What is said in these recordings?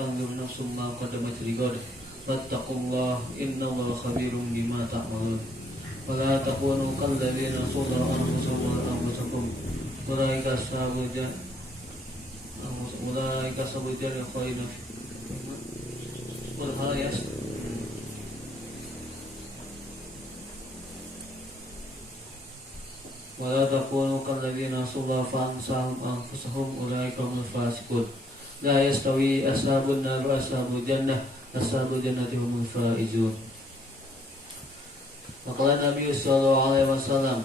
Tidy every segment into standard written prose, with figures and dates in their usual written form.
tanzur nafsum ma qaddamat lighad wattaqullah innallaha khabirum bima ta'malun wa la takunu kalladzina khudhu anfusahum wa anfusakum ulaika sabul jannah khalidun qul hal ولا تكونوا كالذين نسوا الله فأنساهم أنفسهم أولئك هم الفاسقون لا يستوي أصحاب النار وأصحاب الجنة أصحاب الجنة هم الفائزون. وقال النبي صلى الله عليه وسلم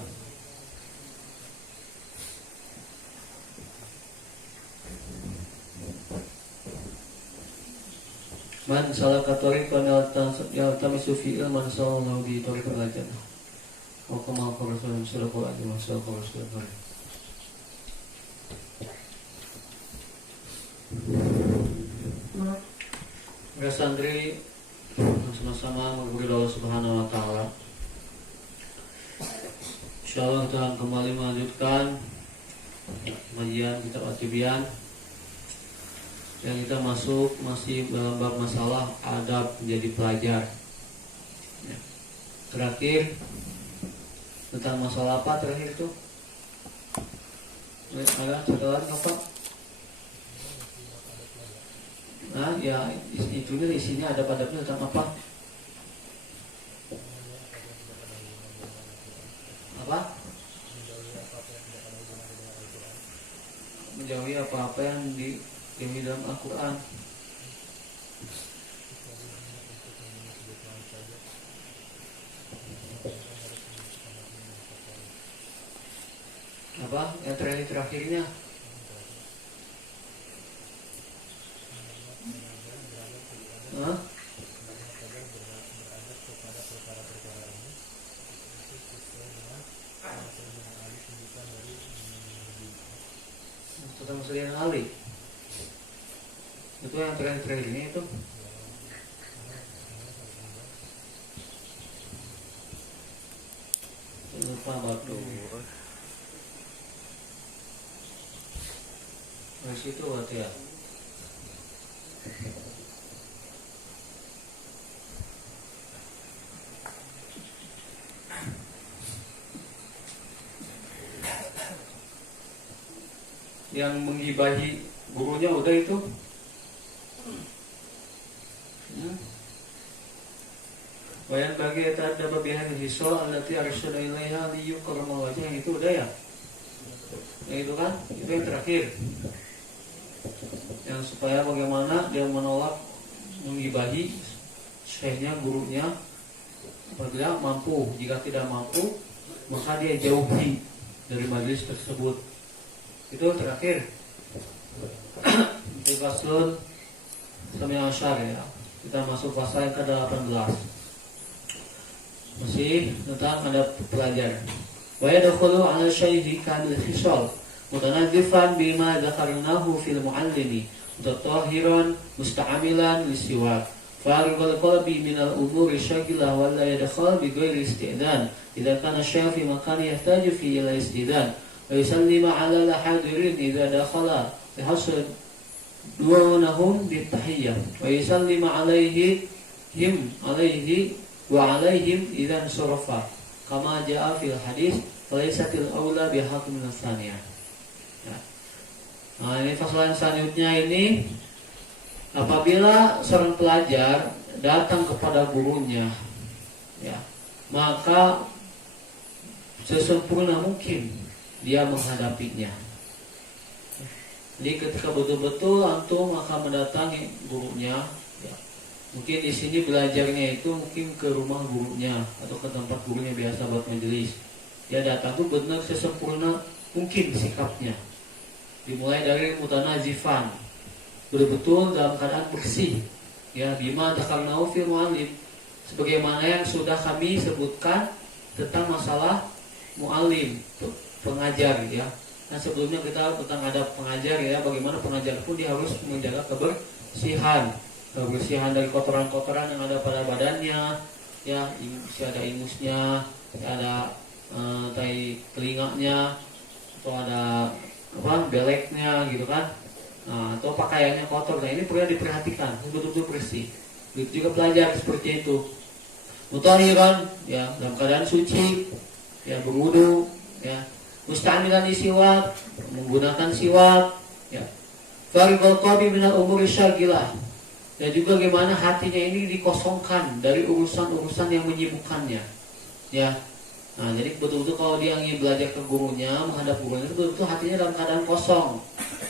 Man salaka tariqan yaltamisu fi ilman sallallahu bi tariqil jannah. Wa kama qala sallallahu alaihi wasallam. Para santri sama-sama mengucapkan Allah Subhanahu wa taala. Insyaallah kita akan kembali melanjutkan kajian kitab At-Tibyan yang kita masih dalam bab masalah adab menjadi pelajar. Terakhir tentang masalah apa terakhir itu? Ada catatan apa? Nah, ya isinya adab-adabnya tentang apa? Apa? Menjauhi apa-apa yang dijauhi dalam Al-Quran. Apa? Yang terakhirnya? Hah? Tentang Muslimin Ali. Itu yang terakhir ini itu. Lupa batu. Di situ waktu ya. Yang menggibahi gurunya udah itu. Wayan bagi ada babihan hisol allati arsyada ilaiha liyukarrama wajah itu udah ya. Yang itu kan, itu yang terakhir. Yang supaya bagaimana dia menolak menggibahi syekhnya, gurunya apabila mampu. Jika tidak mampu, maka dia jauhi dari majelis tersebut. Itu terakhir. Itu faslun Sami Asyar ya. Kita masuk pasal yang ke-18. Masih tentang adab pelajar. Wa yadkhulu 'ala syaihi kamil khisal mutanadzifan bima dzakarnahu fil muallimi mutatahhiran musta'amilan lisiwak farigul qalbi min al-umuri syagilah wa la yadkhul bi ghairi isti'dan idza kana syafi makan yahtaju fi ila isti'dan wa yusallima 'ala al-hadirin idza dakhala bihasan du'unahum bitahiyyah wa yusallima 'alaihi wa 'alaihim idza sarafa kama jaa fil hadis falaisatil aula bihakim tsaniyah. Nah, ini fasal selanjutnya ini apabila seorang pelajar datang kepada gurunya ya, maka sesempurna mungkin dia menghadapinya. Jadi ketika betul-betul antum akan mendatangi gurunya ya, mungkin di sini belajarnya itu mungkin ke rumah gurunya atau ke tempat gurunya biasa buat majelis. Dia datang tuh benar sesempurna mungkin sikapnya. Dimulai dari mutanazifan, betul-betul dalam keadaan bersih. Ya, bima dzakarnahu fil muallim, sebagaimana yang sudah kami sebutkan tentang masalah muallim, pengajar ya. Nah, sebelumnya kita tentang adab pengajar ya, bagaimana pengajar pun dia harus menjaga kebersihan dari kotoran-kotoran yang ada pada badannya, ya, ada ingusnya, ada tai telinganya, atau ada beleknya gitu kan. atau pakaiannya kotor. Nah, ini perlu diperhatikan, betul-betul bersih. Begitu juga pelajar seperti itu. Mutahhiran, ya, dalam keadaan suci, ya, berwudu, ya, musta'milan siwak, menggunakan siwak, ya. Fariqul qalbi minal umuri syagilah. Dan juga bagaimana hatinya ini dikosongkan dari urusan-urusan yang menyibukkannya, ya. Nah, jadi betul-betul kalau dia ingin belajar ke gurunya, menghadap gurunya, betul-betul hatinya dalam keadaan kosong,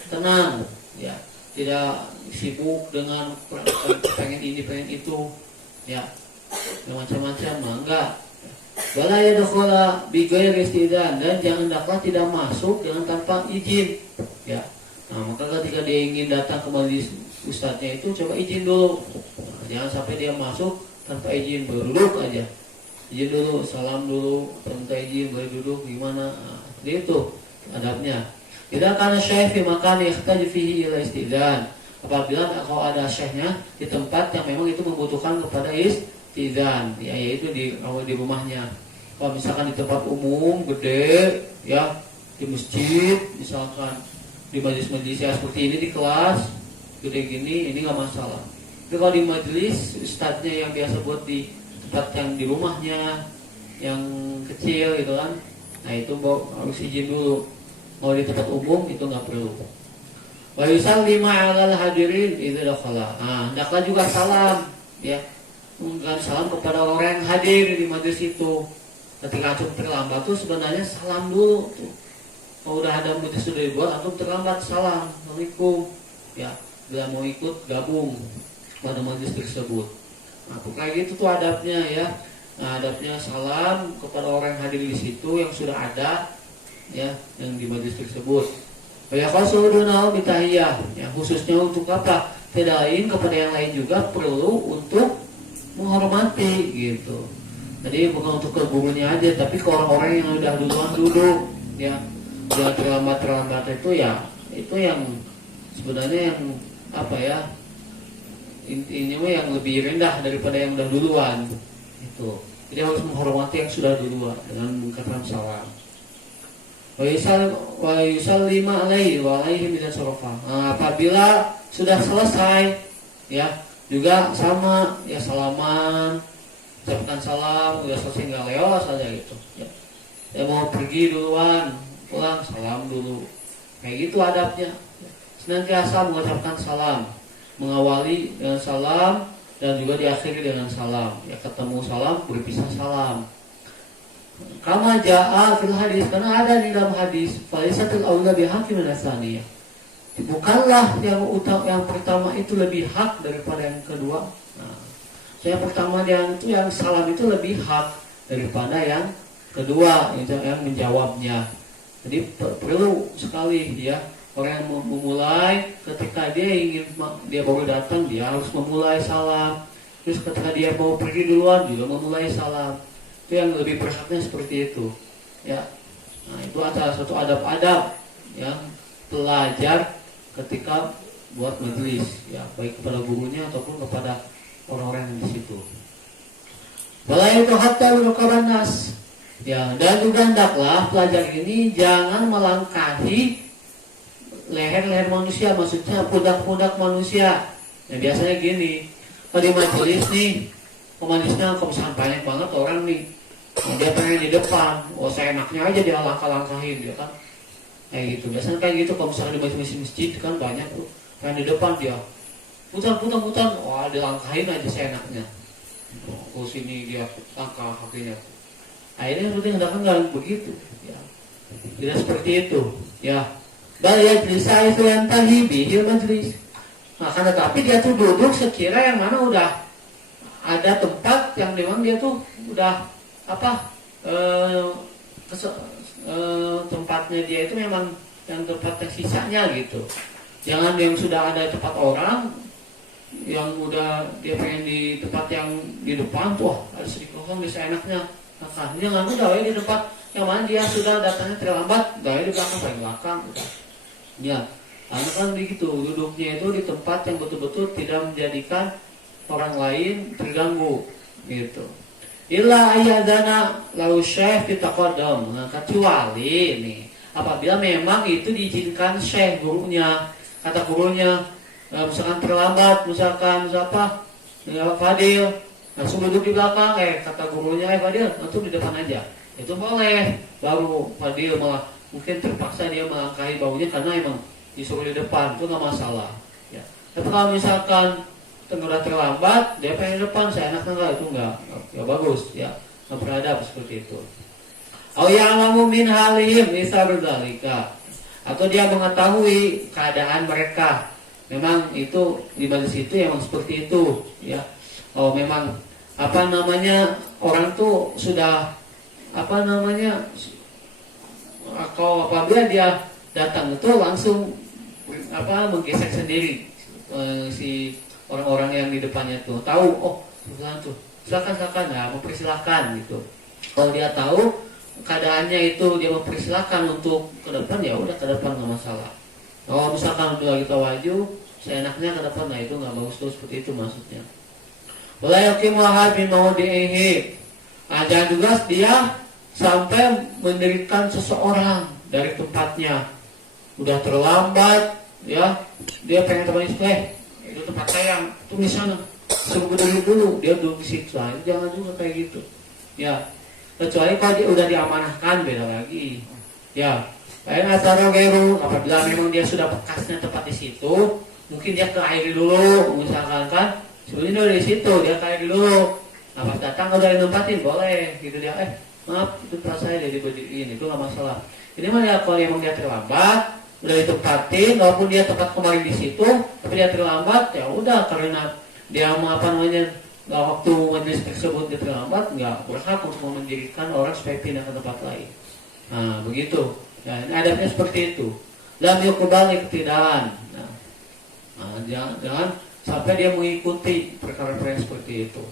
tenang, ya, tidak sibuk dengan pengen ini, pengen itu, ya, macam-macam, enggak. Wala yadkhula bi ghairi istidzan, dan jangan dapat tidak masuk dengan tanpa izin, ya. Nah, maka ketika dia ingin datang ke majelis ustadznya itu coba izin dulu. Nah, jangan sampai dia masuk tanpa izin, duduk aja. Izin dulu, salam dulu, minta izin, boleh duduk gimana? Nah, itu adabnya. Tidak karena syekh fi makan yahtaj fihi ila istidzan. Apabila kalau ada syekhnya di tempat yang memang itu membutuhkan kepada istidzan, ya, yaitu di rumahnya. Kalau misalkan di tempat umum gede, ya, di masjid misalkan, di majelis-majelis ya seperti ini, di kelas gede gini, ini nggak masalah. Tapi kalau di majelis ustadznya yang biasa buat di tempat yang di rumahnya yang kecil gitu kan, nah itu harus izin dulu. Kalau di tempat umum itu nggak perlu. Wa yusallimu 'alal hadirin idza dakhala. Nah, hendaklah juga salam, ya. Mengucapkan salam kepada orang yang hadir di majelis itu. Ketika antum terlambat tuh sebenarnya salam dulu tuh. Kalau udah ada majelis sudah dibuat, antum terlambat, salam, assalamualaikum, ya. Bila mau ikut gabung pada majelis tersebut. Nah, kayak gitu tuh adabnya, ya. Nah, adabnya salam kepada orang yang hadir di situ yang sudah ada, ya, yang di majelis tersebut. Ya qasuduna bitahiyah, ya, khususnya untuk apa? Tidak lain kepada yang lain juga perlu untuk menghormati gitu. Jadi bukan untuk ke gurunya aja, tapi ke orang-orang yang udah duluan duduk, ya. Jangan terlambat itu, ya, itu yang sebenarnya yang apa ya? Intinya yang lebih rendah daripada yang udah duluan. Itu. Jadi harus menghormati yang sudah duluan dengan mengatakan salam. Wa yusallima alaihi wa alaihi min sarafa. Nah, apabila sudah selesai, ya, juga sama, ya, salaman, ucapkan salam, udah selesai nggak lewat saja gitu, ya. Ya, mau pergi duluan, pulang salam dulu. Kayak gitu adabnya. Senantiasa mengucapkan salam, mengawali dengan salam dan juga diakhiri dengan salam. Ya, ketemu salam, berpisah salam. Kama jaa fil hadis, karena ada di dalam hadis, faisatul aula bihaqqi min asaniyah. Bukanlah yang pertama itu lebih hak daripada yang kedua. Nah, yang pertama yang salam itu lebih hak daripada yang kedua yang menjawabnya. Jadi perlu sekali, ya, orang yang memulai ketika dia baru datang, dia harus memulai salam. Terus ketika dia mau pergi duluan juga memulai salam. Itu yang lebih berhaknya seperti itu, ya. Nah, itu adalah satu adab-adab yang pelajar ketika buat majelis, ya, baik kepada gurunya ataupun kepada orang-orang yang di situ. Wala itu hatta yuqaban nas. Ya, dan juga hendaklah pelajar ini jangan melangkahi leher-leher manusia, maksudnya pundak-pundak manusia. Ya, biasanya gini, kalau di majelis nih, majelisnya kalau misalkan banyak banget orang nih, nah, dia pengen di depan, seenaknya aja dia langkah-langkahin, dia kan, kayak gitu. Biasanya kayak gitu kalau misalkan di masjid kan banyak tuh, pengen di depan dia, putar, wah, dilangkahin aja seenaknya. Oh, sini dia langkah kakinya. Akhirnya seperti nggak begitu, ya. Tidak seperti itu, ya. Bal yajlisa itu yang tahi bihil majlis. Nah, karena tapi dia tuh duduk sekira yang mana udah ada tempat yang memang dia tuh udah apa tempatnya dia itu memang yang tempat tersisanya gitu. Jangan yang sudah ada tempat orang yang udah dia pengen di tempat yang di depan tuh ada sedikit kosong bisa enaknya. Nah, jangan udah di tempat yang mana dia sudah datangnya terlambat, gaya di belakang paling belakang. Udah. Ya, karena kan begitu duduknya itu di tempat yang betul-betul tidak menjadikan orang lain terganggu gitu. Illa ayyadana lau syekh fitaqaddam. Nah, kecuali nih apabila memang itu diizinkan syekh gurunya. kata gurunya, misalkan terlambat, misalkan siapa, Fadil, langsung duduk di belakang, kata gurunya, Fadil, langsung di depan aja. Itu boleh. Baru Fadil malah mungkin terpaksa dia melangkahi baunya karena emang disuruh di depan, itu nggak masalah. Ya. Tapi kalau misalkan udah terlambat, dia pengen di depan, saya enaknya enggak, itu enggak bagus, ya. Nggak beradab seperti itu. Au ya'lamu min halihim isar dzalika. Atau dia mengetahui keadaan mereka. Memang itu di majelis itu memang seperti itu, ya. Oh memang orang tuh sudah kalau apabila dia datang itu langsung menggesek sendiri si orang-orang yang di depannya tuh tahu, oh silakan mempersilahkan gitu. Kalau dia tahu keadaannya itu dia mempersilahkan untuk ke depan, ya udah ke depan nggak masalah. Kalau misalkan udah kita waju, seenaknya ke depan, nah itu nggak bagus tuh, seperti itu maksudnya. Wala yaqimu ahadin mawdi'ihi. Jangan juga dia sampai mendirikan seseorang dari tempatnya. Udah terlambat, ya dia pengen teman itu tempat saya, tunggu di sana, suruh dulu dia duduk di situ. Jangan juga kayak gitu, ya. Kecuali kalau dia udah diamanahkan, beda lagi, ya. Kayak asaro geru, apabila memang dia sudah bekasnya tempat di situ, mungkin dia ke air dulu, misalkan kan, sebenarnya dari situ dia ke air dulu. Pas datang udah ditempatin, boleh, gitu dia. Maaf, itu tempat saya dia diberdiriin, itu nggak masalah. Ini mah ya kalau emang dia terlambat, udah ditempatin, walaupun dia tempat kemarin di situ, tapi dia terlambat, ya udah karena dia waktu majelis tersebut dia terlambat, nggak berhak untuk mendirikan orang supaya pindah ke tempat lain. Nah begitu. Nah, ini adabnya seperti itu. Lam yuqbal iktidaan. Nah, jangan sampai dia mengikuti perkara-perkara seperti itu.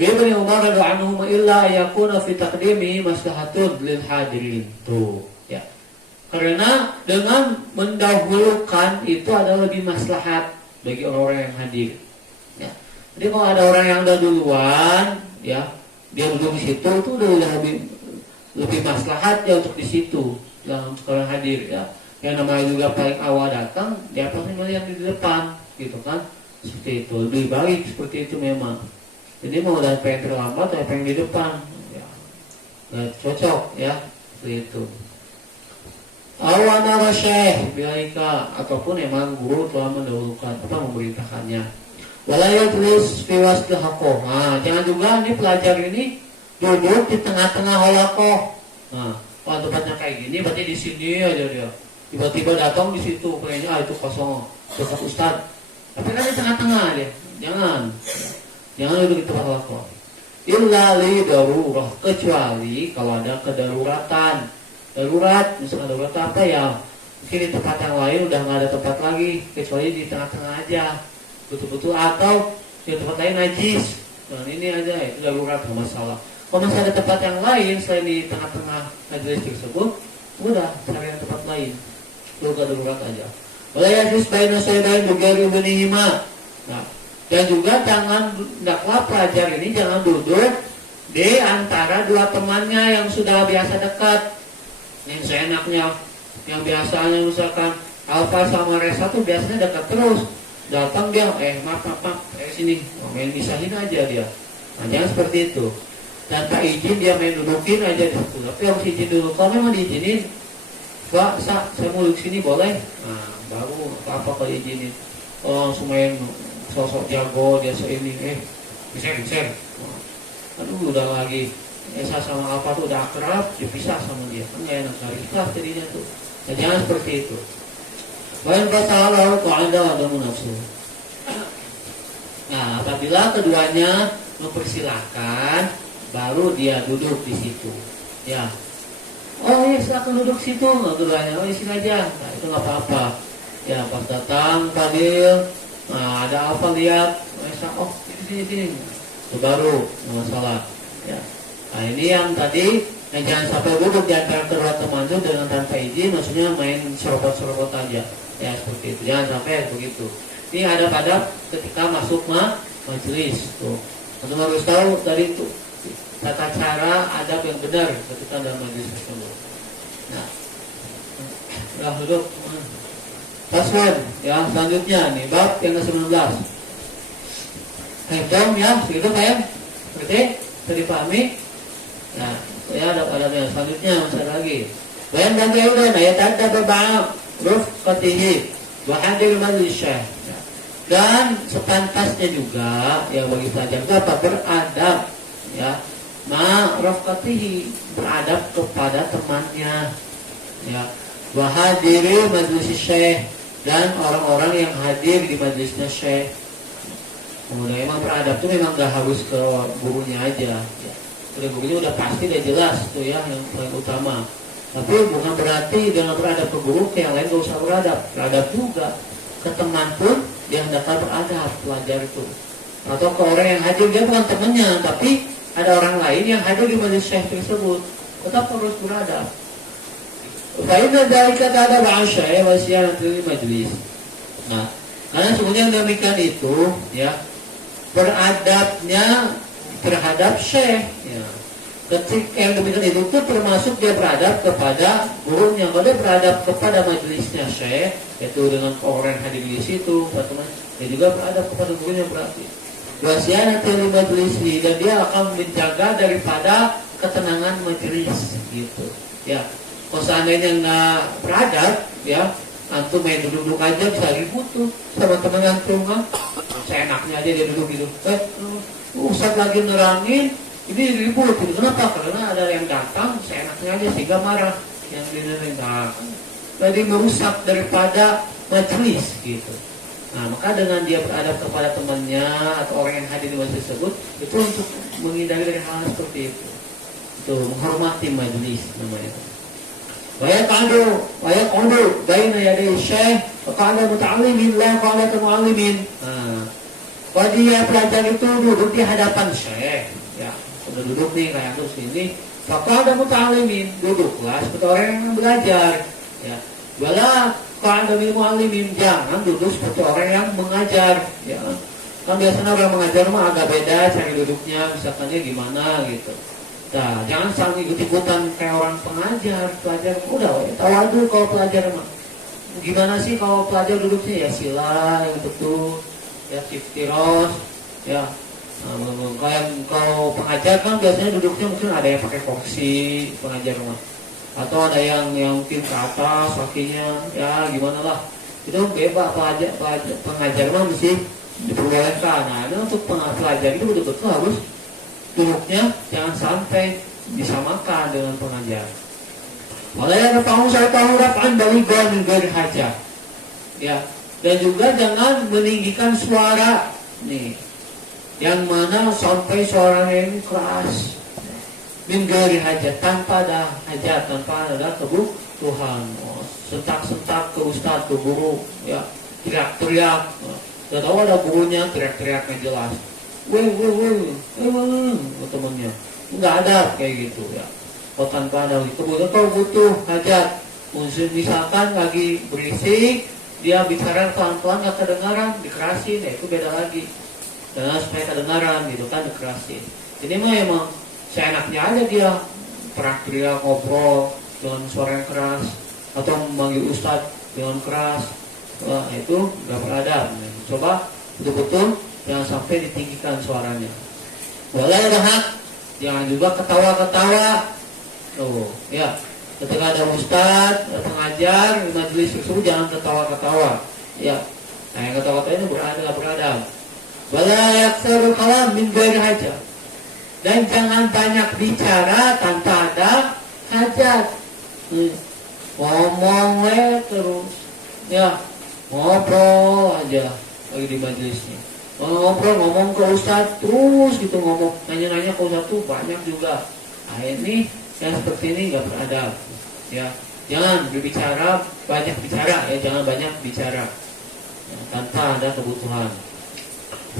Ibnu Umar radhiyallahu anhu illa yakuna fi taqdimi maslahatun lil hadirin. Tuh, ya. Karena dengan mendahulukan itu adalah lebih maslahat bagi orang-orang yang hadir. Ya. Jadi kalau ada orang yang udah duluan, ya, dia duduk di situ itu udah lebih maslahat ya untuk di situ, ya, untuk orang hadir, ya. Yang namanya juga paling awal datang, dia pasti melihat di depan, gitu kan? Seperti itu, lebih baik seperti itu memang. Jadi mau udah pengen terlambat atau pengen di depan, ya, nggak cocok, ya, seperti itu. Awana syekh bilaika, ataupun emang guru telah mendahulukan memerintahkannya. Walaya tulis fiwas kehakoh. Nah, jangan juga nih pelajar ini duduk di tengah-tengah halakoh. Nah, kalau tempatnya kayak gini, berarti di sini aja dia. Tiba-tiba datang di situ, kayaknya itu kosong dekat ustad. Tapi kan di tengah-tengah dia. Jangan duduk di tempat halakoh. Illa li darurah, kecuali kalau ada kedaruratan. Darurat, misalnya darurat apa ya? Mungkin di tempat yang lain udah nggak ada tempat lagi, kecuali di tengah-tengah aja. Betul-betul, atau di tempat lain najis. Nah ini aja, itu darurat, nggak masalah. Kalau masih ada tempat yang lain selain di tengah-tengah najis tersebut, udah cari tempat lain. Itu darurat aja. Boleh ya sis baina sayyidain bugari benihima. Nah, dan juga hendaklah pelajar ini jangan duduk di antara dua temannya yang sudah biasa dekat. Yang seenaknya, yang biasanya misalkan Alfa sama Resa tuh biasanya dekat terus. Datang dia, maaf, sini, main misahin aja dia. Nah, jangan seperti itu. Tanpa izin dia main dudukin aja di situ. Tapi harus izin dulu. Kalau memang diizinin, Pak, saya mau duduk sini boleh? Nah, baru apa kalau diizinin. Kalau langsung main sosok jago, dia ini, bisa. Aduh, udah lagi. Esa sama Alfa tuh udah akrab, dipisah sama dia. Kan gak enak kali. Ikhlas jadinya tuh. Nah, jangan seperti itu. Bayan basalah kau ada nafsu. Nah, apabila keduanya mempersilahkan, baru dia duduk di situ. Ya. Oh ya, silakan duduk situ. Nggak keduanya, oh ya sini aja. Nah, itu nggak apa-apa. Ya, pas datang Fadil, nah ada Alfa lihat, oh sini. Itu baru nggak masalah. Ya. Nah, ini yang tadi. Nah, jangan sampai duduk di antara kedua teman itu dengan tanpa izin, maksudnya main serobot-serobot aja. Ya seperti itu, jangan sampai begitu. Ini ada ketika masuk majelis tuh. Untuk harus tahu dari itu tata cara adab yang benar ketika dalam majelis tersebut. Nah, udah duduk. Taswan, ya selanjutnya nih bab yang ke-19. Dong ya, begitu sayang. Berarti sudah dipahami. Nah, ya ada selanjutnya masih lagi. Bayan dan kaidan ayat ada beberapa huruf ketihi wahadir majlis syekh. Dan sepantasnya juga ya bagi pelajar apa beradab ya ma'rafqatihi, beradab kepada temannya ya, wahadiri majlis syekh, dan orang-orang yang hadir di majlisnya syekh. Kemudian memang beradab itu memang gak harus ke gurunya aja ya. Gurunya udah pasti udah jelas tuh ya yang paling utama. Tapi bukan berarti dengan beradab ke guru ke yang lain gak usah beradab. Beradab juga ke teman pun dia hendaklah beradab pelajar itu. Atau ke orang yang hadir, dia bukan temannya, tapi ada orang lain yang hadir di majelis syekh tersebut, tetap harus beradab. Fa'inna dzalika ta'adab 'ala syekh wa siyanatil majlis. Nah, karena sebenarnya demikian itu ya, beradabnya terhadap syekh ya. Ketika yang demikian itu termasuk dia beradab kepada gurunya. Kalau dia beradab kepada majelisnya syekh, yaitu dengan orang yang hadir di situ, dia juga beradab kepada gurunya berarti. Wasiyanatil majlisi, dan dia akan menjaga daripada ketenangan majelis gitu. Ya, kalau seandainya nggak beradab, ya, antum main duduk-duduk aja bisa ribut tuh sama teman antum kan. Seenaknya aja dia duduk gitu. Ustaz lagi nerangin, ini ribut gitu. Kenapa? Karena ada yang datang seenaknya aja sehingga marah yang dinerangkan. Jadi merusak daripada majelis gitu. Nah, maka dengan dia beradab kepada temannya atau orang yang hadir di majelis tersebut, itu untuk menghindari dari hal seperti itu. Itu menghormati majelis namanya. Waya qadu baina yaday syekh wa qala muta'allimin la qala mu'allimin. Nah, kalau dia pelajar itu duduk di hadapan syekh, ya, sudah duduk nih kayak tuh sini. Maka ada muta'allimin, duduklah seperti orang yang belajar, ya. Wala qala mu'allimin, jangan duduk seperti orang yang mengajar, ya. Kan biasanya orang mengajar mah agak beda cari duduknya, misalkannya gimana gitu. Nah, jangan saling ikut-ikutan kayak orang pengajar, pelajar. Udah, tawadu kalau pelajar mah. Gimana sih kalau pelajar duduknya? Ya sila yang betul, ya iftiros, ya. Nah, kalau pengajar kan biasanya duduknya mungkin ada yang pakai kursi pengajar mah, atau ada yang mungkin ke atas kakinya, ya gimana lah. Itu bebas pengajar mah mesti diperbolehkan. Nah, ini untuk pelajar itu betul-betul harus duduknya jangan sampai disamakan dengan pengajar. Walaya tahu saya tahu raf'an balighan min ghairi hajah. Ya, dan juga jangan meninggikan suara nih. Yang mana sampai suaranya ini keras. Min ghairi hajah, tanpa ada hajat, tanpa ada kebutuhan. Sentak-sentak ke ustaz, ke guru, ya, teriak-teriak. Dan tahu ada gurunya teriak-teriak yang jelas. Temannya nggak ada kayak gitu ya. Kalau tanpa ada kemudian kalau butuh hajat, misalkan lagi berisik, dia bicara pelan-pelan nggak kedengaran, dikerasin, ya itu beda lagi. Dan supaya kedengaran gitu kan dikerasin. Ini mah emang seenaknya aja dia teriak-teriak ngobrol dengan suara yang keras atau memanggil ustadz dengan keras, wah itu nggak beradab. Coba betul-betul jangan sampai ditinggikan suaranya. Boleh dahak, jangan juga ketawa-ketawa. Tuh, ya. Ketika ada ustaz, ada pengajar di majelis tersebut jangan ketawa-ketawa. Ya. Nah, yang ketawa-ketawa itu beradab. Wala yaktsarul kalam min ghairi hajat. Dan jangan banyak bicara tanpa ada hajat. Ngomong terus. Ya, ngobrol aja lagi di majelisnya. Ngomong ke ustaz terus gitu, ngomong nanya-nanya ke ustaz tuh banyak juga. Nah, ini yang seperti ini nggak beradab ya. Jangan berbicara banyak bicara ya, jangan banyak bicara ya, tanpa ada kebutuhan.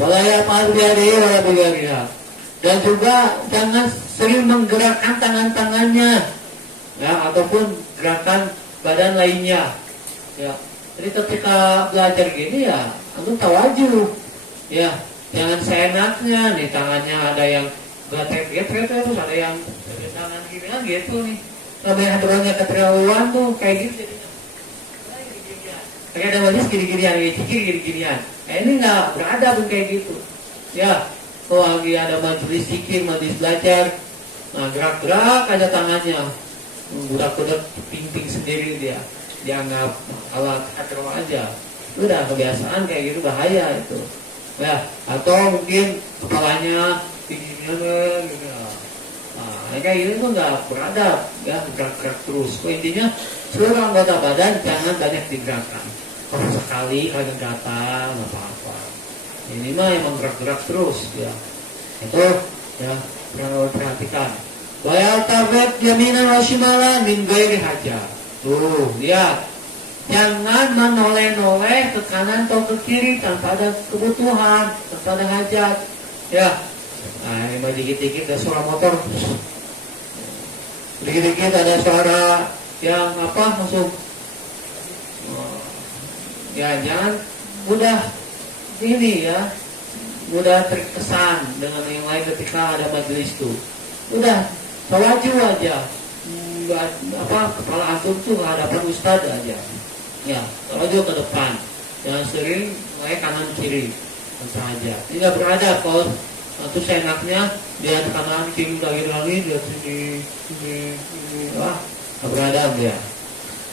Walaya ma'riyari wala bigariha. Dan juga jangan sering menggerakkan tangan-tangannya ya, ataupun gerakan badan lainnya ya. Jadi ketika belajar gini ya, antum tawajuh. Ya, jangan seenaknya nih tangannya ada yang getrek-getrek terus, ada yang tangan gini kan gitu nih. namanya hadronnya keterlaluan tuh kayak gitu jadinya. Kayak ada majelis gini-ginian, gini-ginian. Ini nggak beradab kayak gitu. Ya, kalau lagi ada majelis zikir, majelis belajar, nah gerak-gerak aja tangannya, budak-budak ping-ping sendiri dia, dianggap alat hadro aja. Udah kebiasaan kayak gitu, bahaya itu. Ya, atau mungkin kepalanya tinggi-tinggi gitu. Nah, kayak gitu tuh nggak beradab, ya gerak-gerak terus. Intinya seluruh anggota badan jangan banyak digerakkan. Kalau sekali ada gatal nggak apa-apa. Ini mah emang gerak-gerak terus, ya. Itu ya perhatikan. Bayal tabet yaminan wa shimalan min ghairi hajat. Tuh, lihat. Jangan menoleh-noleh ke kanan atau ke kiri tanpa ada kebutuhan, tanpa ada hajat. Ya. Nah, ini mah dikit-dikit ada suara motor. Dikit-dikit ada suara yang apa masuk. Ya, jangan mudah ini ya. Mudah terkesan dengan yang lain ketika ada majelis itu. Udah, tawaju aja. Kepala antum tuh hadapan ustaz aja. Ya, tawaju ke depan. Jangan sering kanan kiri saja. Tidak beradab kalau itu seenaknya dia kanan kiri lagi dia sini. Wah, nggak beradab dia.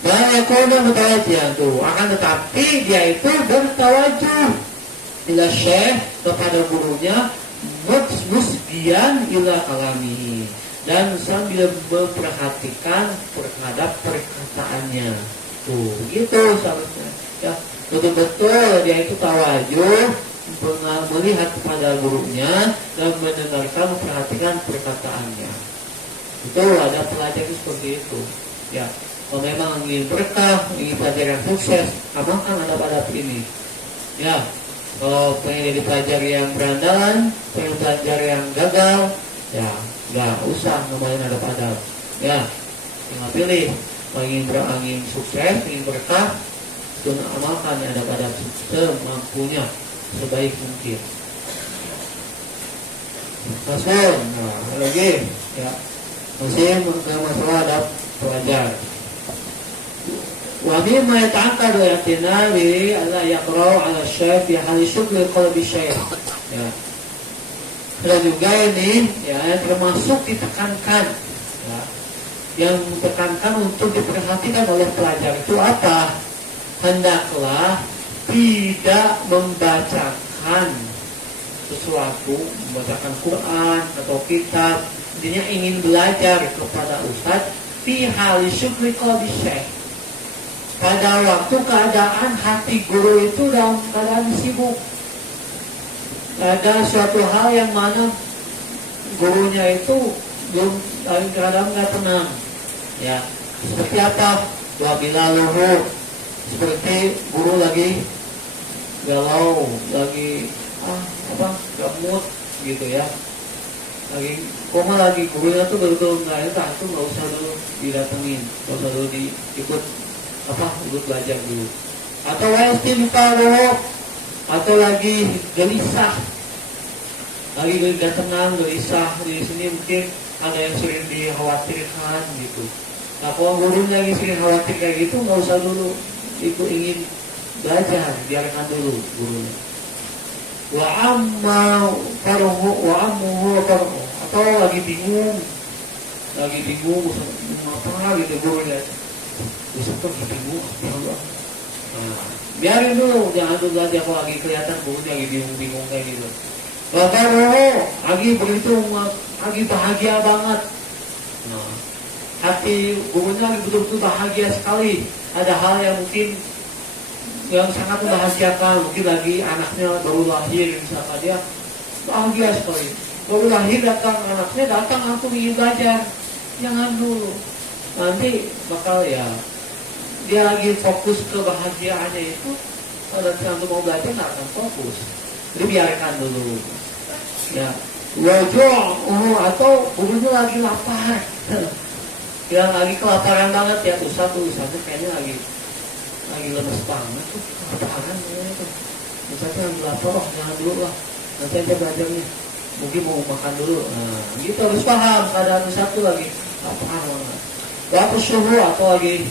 Dan ekonomi mutawajian tuh akan tetapi dia itu bertawajuh ila syekh kepada gurunya musbian ila kalamihi dan sambil memperhatikan terhadap perkataannya. Tuh, begitu seharusnya. Ya, betul-betul dia itu tawajuh melihat kepada gurunya dan mendengarkan memperhatikan perkataannya. Itu ada pelajaran seperti itu. Ya, kalau memang ingin berkah, ingin pelajaran sukses, amalkan adab-adab ini. Ya, kalau pengen jadi pelajar yang berandalan, pengen pelajar yang gagal, ya nggak usah ngomongin adab-adab. Ya, tinggal pilih. Kalau ingin sukses, ingin berkah, itu amalkan adab-adab semampunya, sebaik mungkin. Masuk, nah lagi, ya masih masalah adab pelajar. Wa mimma yata'akkadu i'tinabi alla yaqra'u 'ala syekh fi hal syughli qalbi syekh. Ya. Dan juga ini ya termasuk ditekankan ya. Yang ditekankan untuk diperhatikan oleh pelajar itu apa? Hendaklah tidak membacakan sesuatu, membacakan Quran atau kitab, intinya ingin belajar kepada ustaz fi hal syughli qalbi syekh. Pada waktu keadaan hati guru itu dalam keadaan sibuk. Ada suatu hal yang mana gurunya itu belum dalam keadaan nggak tenang. Ya, seperti apa? Wabila luhur. Seperti guru lagi galau, lagi gak mood gitu ya. Lagi koma lagi gurunya tuh betul-betul nggak enak, tuh nggak usah dulu didatengin, nggak usah dulu diikut untuk belajar dulu. Atau istighfar, atau lagi gelisah, lagi gak tenang, gelisah di sini mungkin ada yang sering dikhawatirkan gitu. Nah kalau gurunya lagi sering khawatir kayak gitu, nggak usah dulu ikut ingin belajar, biarkan dulu gurunya. Wa amma farhu wa ammuhu farhu, atau lagi bingung apa gitu gurunya. Bisa tuh bingung, ya Allah. Nah, biarin dulu, jangan dulu aja kalau lagi kelihatan gurunya lagi bingung kayak gitu. Bapak lagi berhitung, lagi bahagia banget. Nah, hati gurunya lagi betul-betul bahagia sekali. Ada hal yang mungkin yang sangat membahagiakan, mungkin lagi anaknya baru lahir, misalnya dia bahagia sekali. Baru lahir anaknya datang langsung ingin belajar. Jangan dulu, nanti bakal ya. Dia lagi fokus kebahagiaannya itu, pada saat mau belajar nggak akan fokus. Jadi biarkan dulu. Ya, wajah, atau gurunya lagi lapar, yang lagi kelaparan banget ya, usahanya kayaknya lagi lemes banget tuh, kelaparan itu. Misalnya lagi lapar, jangan dulu lah, nanti aja belajarnya. Mungkin mau makan dulu. Nah, gitu harus paham keadaan satu lagi laparan banget. Bapak suhu atau lagi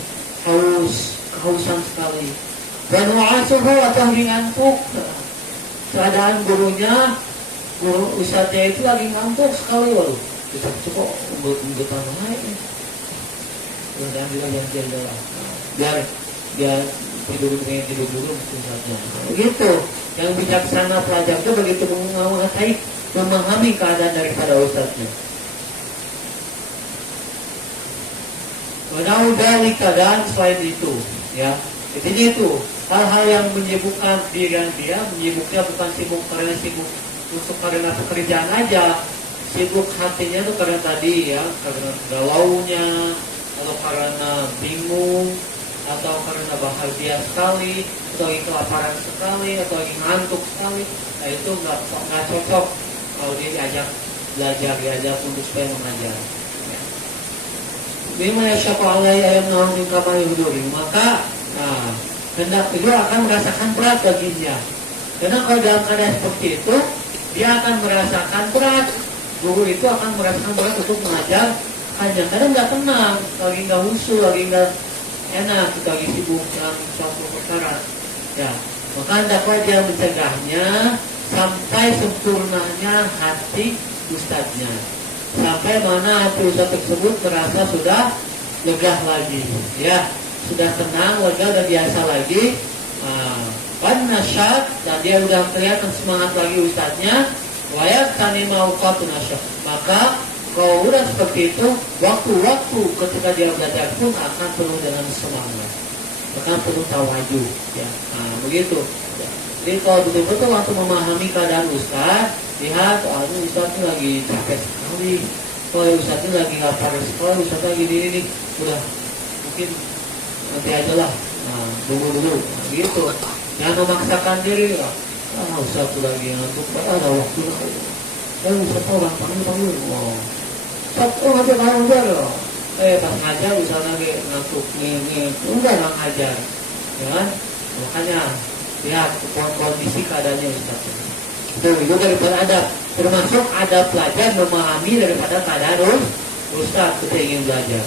kehausan sekali. Dan wa'asuhu atau lagi ngantuk. Keadaan guru ustadznya itu lagi ngantuk sekali, waduh. Kita cukup membutuhkan lain. Dan juga yang jaga biar tidur dulu ustadznya. Begitu. Yang bijaksana pelajar itu begitu memahami keadaan daripada ustadznya. Menau dari keadaan selain itu, ya. Intinya itu hal-hal yang menyibukkan dia, menyibuknya bukan sibuk untuk karena pekerjaan aja, sibuk hatinya tuh karena tadi ya, karena galaunya, atau karena bingung, atau karena bahagia sekali, atau lagi kelaparan sekali, atau lagi ngantuk sekali. Nah itu nggak cocok kalau dia diajak belajar, diajak untuk supaya mengajar. Bima yasyafa alaihi ayam min kama yuhduri, maka hendak itu akan merasakan berat baginya. Karena kalau dalam keadaan seperti itu, dia akan merasakan berat. Guru itu akan merasakan berat untuk mengajar hanya kadang nggak tenang, lagi nggak husu, lagi nggak enak, kita lagi sibuk dalam suatu perkara. Ya, maka hendaklah dia mencegahnya sampai sempurnanya hati ustadznya. Sampai mana hati ustadz tersebut merasa sudah lega lagi, ya, sudah tenang, lega dan biasa lagi. Nasyat, dan dia sudah kelihatan semangat lagi ustadznya. Wayak tani mau nasyat. Maka kalau udah seperti itu, waktu-waktu ketika dia belajar pun akan penuh dengan semangat, akan penuh tawajuh, ya. Begitu. Ya. Jadi kalau betul-betul waktu memahami keadaan ustadz, lihat, ustadz lagi capek sekali, ustadz lagi lapar sekali, ustadz lagi ini, udah mungkin nanti aja lah, dulu, gitu. Jangan memaksakan diri, ustadz lagi ngantuk, ada waktu lah, ustadz orang panggil, ustadz ngajar ngajar, pas ngajar ustadz lagi ngantuk, enggak ngajar, ya kan? Makanya lihat kondisi keadaannya ustadz. Itu daripada adab, termasuk adab pelajar memahami daripada keadaan ustaz kita ingin belajar.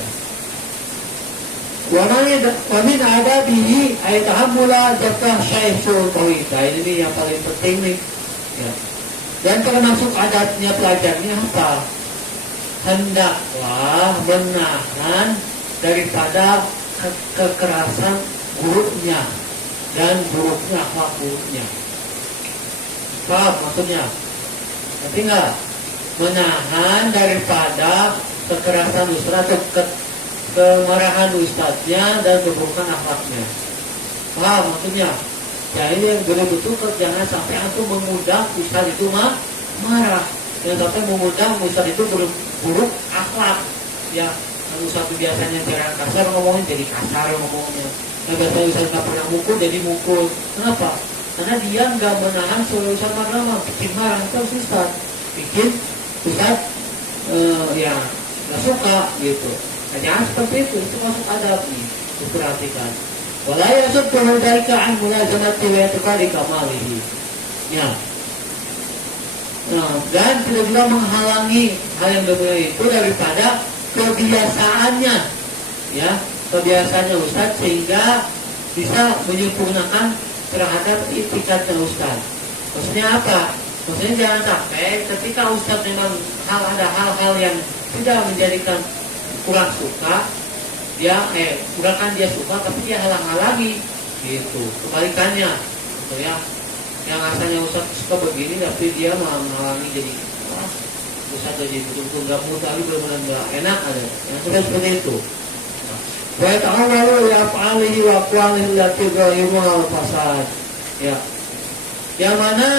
Wamin adabihi ayatahamula zakah syaisul tauhid. Ini yang paling penting nih. Ya. Dan termasuk adabnya pelajarnya apa? Hendaklah menahan daripada kekerasan gurunya dan buruknya akhlak gurunya. Paham maksudnya? Nanti enggak menahan daripada kekerasan ustaz atau kemarahan ustaznya dan keburukan akhlaknya. Paham maksudnya? Ya ini yang betul-betul jangan sampai antum mengundang ustaz itu marah. Jangan sampai mengundang ustaz itu buruk akhlak. Ya, ustaz itu biasanya cara kasar ngomongnya jadi kasar ngomongnya. Nah, biasanya ustaz nggak pernah mukul jadi mukul. Kenapa? Karena dia nggak menahan seluruh ustaz marah, bikin marah terus ustaz, bikin ustaz ya nggak suka gitu. Nah, jangan seperti itu masuk adab nih, diperhatikan. Wala yasuddu dzalika an mulazamati wa i'tiqadi kamalihi. Ya. Nah, dan tidak juga menghalangi hal yang berbeda itu daripada kebiasaannya, ya, kebiasaannya ustaz sehingga bisa menyempurnakan terhadap itikadnya ustaz. Maksudnya apa? Maksudnya jangan sampai ketika ustaz memang ada hal-hal yang tidak menjadikan kurang suka, dia kurangkan dia suka, tapi dia halang-halangi, gitu. Kebalikannya, gitu ya. Yang asalnya ustaz suka begini, tapi dia menghalangi jadi, ustaz jadi betul-betul nggak mudah, tapi benar-benar nggak enak ada. Yang sudah seperti itu. Wa ta'awalu ya'fa'alihi wa aqwalihi allati ghayru al-fasad. Ya. Yang mana